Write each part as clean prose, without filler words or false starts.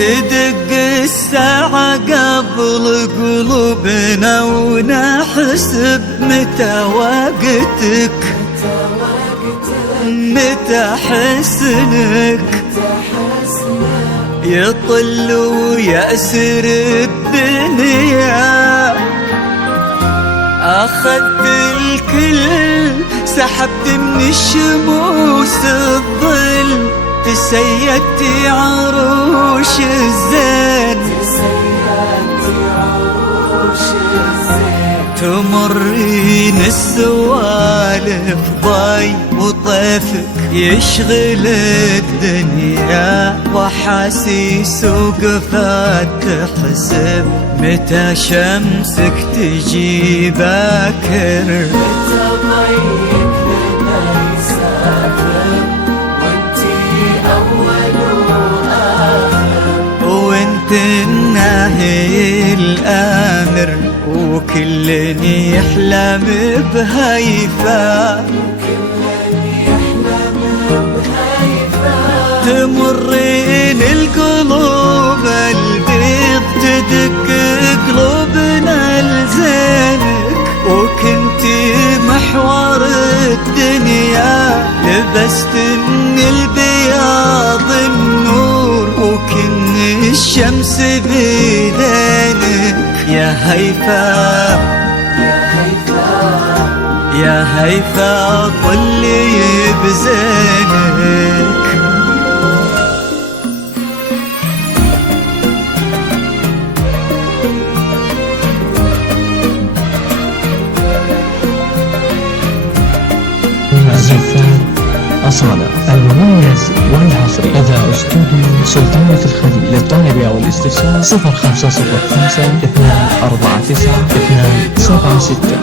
تدق الساعة قبل قلوبنا ونحسب متى وقتك، متى حسنك يطل ويأسر الدنيا. أخذت الكل سحبت من الشموس الظل، تسيدتي عروش الزين، تمرين السوالف ضي وطيفك يشغل الدنيا، وحاسيس وقفات تحسب متى شمسك تجي باكر، متى ضيق لنا يسافر وانتي أول وآخر، وانت الناهي الآمر وكل يحلم بهيفا، تمرين القلوب البيض تدق قلوبنا لزينك، وكنتي محور الدنيا لبست من البياض النور، وكن الشمس بيدينك يا هيفا، يا هيفا ظلي بزينك. الزفان أصالة المميز والحصري لدى استوديو سلطانة الخليل. للطالب أو الاستفسار 0505 249 276.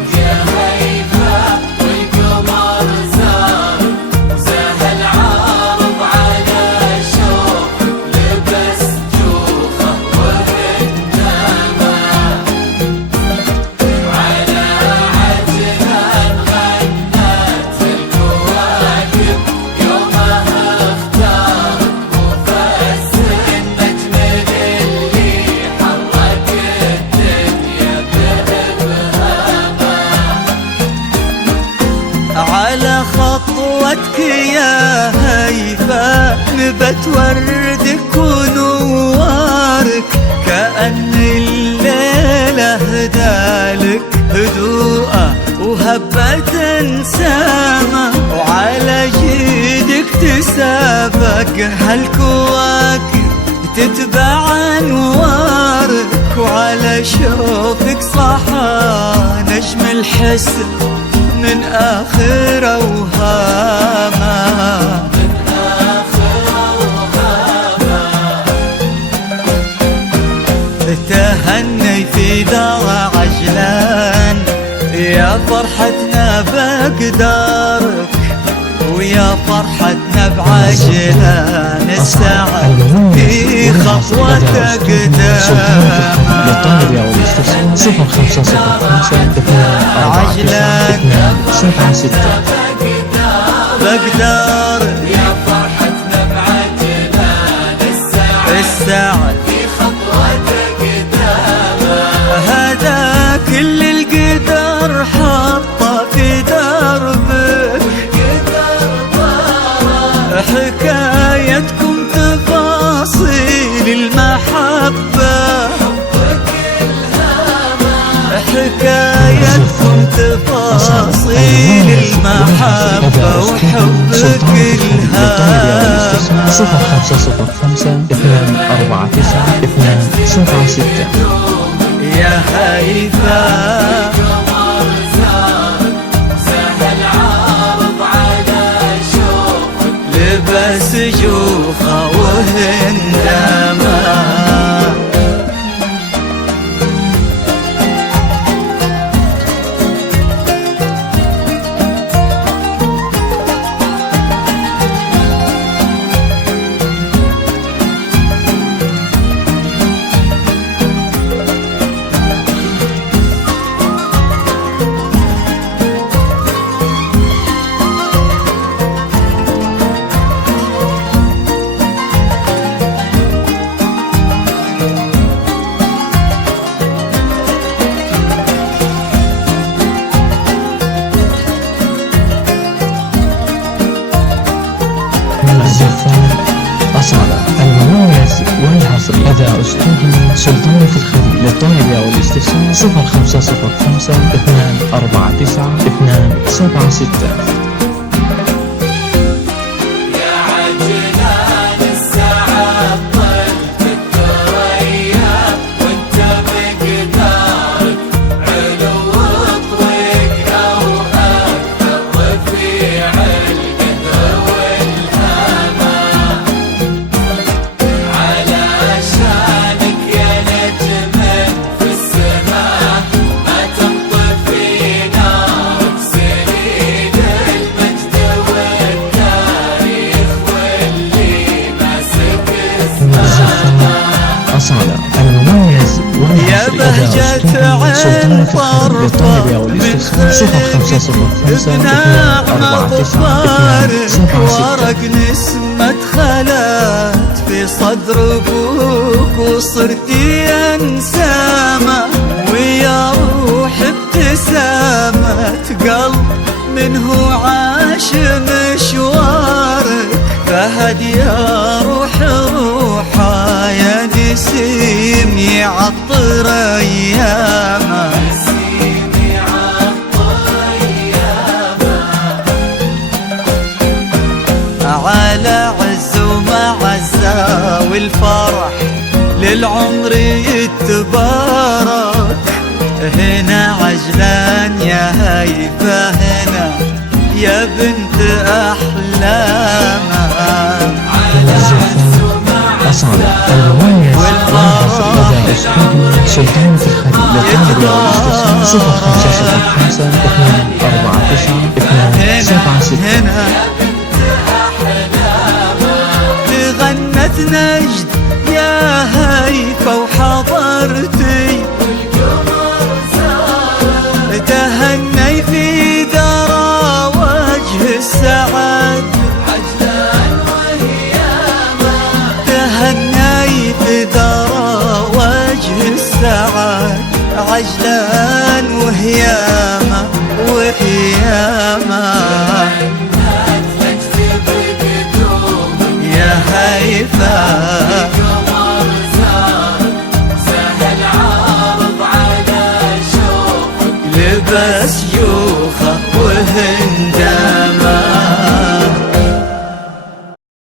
على خطوتك يا هيفا نبت وردك ونوارك، كأن الليلة هدالك هدوءة وهبة سامة، وعلى جيدك تسابق هالكواكب تتبع انوارك، وعلى شوفك صحى نجم الحسن من آخر أوهاما، تهني في دار عجلان يا فرحتنا بقدارك، ويا فرحتنا بعجلان السعد في خطوتك قدام. للطالب أو الاستفسار 0505 249 276. بقدارك يا فرحتنا بعجلان السعد في خطوتك قدامه، هذا كل القدر حطه في دربك، حكايتكم تفاصيل المحبة، حكايتكم تفاصيل المحبة وحبك الهام. 0505 249 276. يا هيفا لبس جوخة وهندامة. المصري. أداء أستاذنا سلطان في الخليل. للطلب أو الاستفسار 0505 249 276. يا عجلان السعد طلت الثريا وانت مقدارك علو الطويق او اكثر رفيع القدر والهامة علشانك يا نجم في السماء ما تنطفي نارك سنين المجد والتاريخ واللي ماسك أصالة المميز يا والمصري. أداء بهجة أستاذنا سلطان عين في الخليل. للطلب أو طرفة من الاستفسار 0505 249 بنعمة ورق 276. نسمة خلات في صدر ابوك وصرت انسامة ويا روح ابتسامة قلب منه عاش مشوارك فهد يا روح روحه يا نسيم يعطر ايامه على عز ومعزة والفرح للعمر يتبارك هنا عجلان يا هيفا هنا يا بنت أحلامها أصالة المميز والمصري. أداء أستاذنا سلطان في الخليل. للطلب أو الاستفسار 0505 249 276. هنا تغنت نجد يا هيفا وحضرت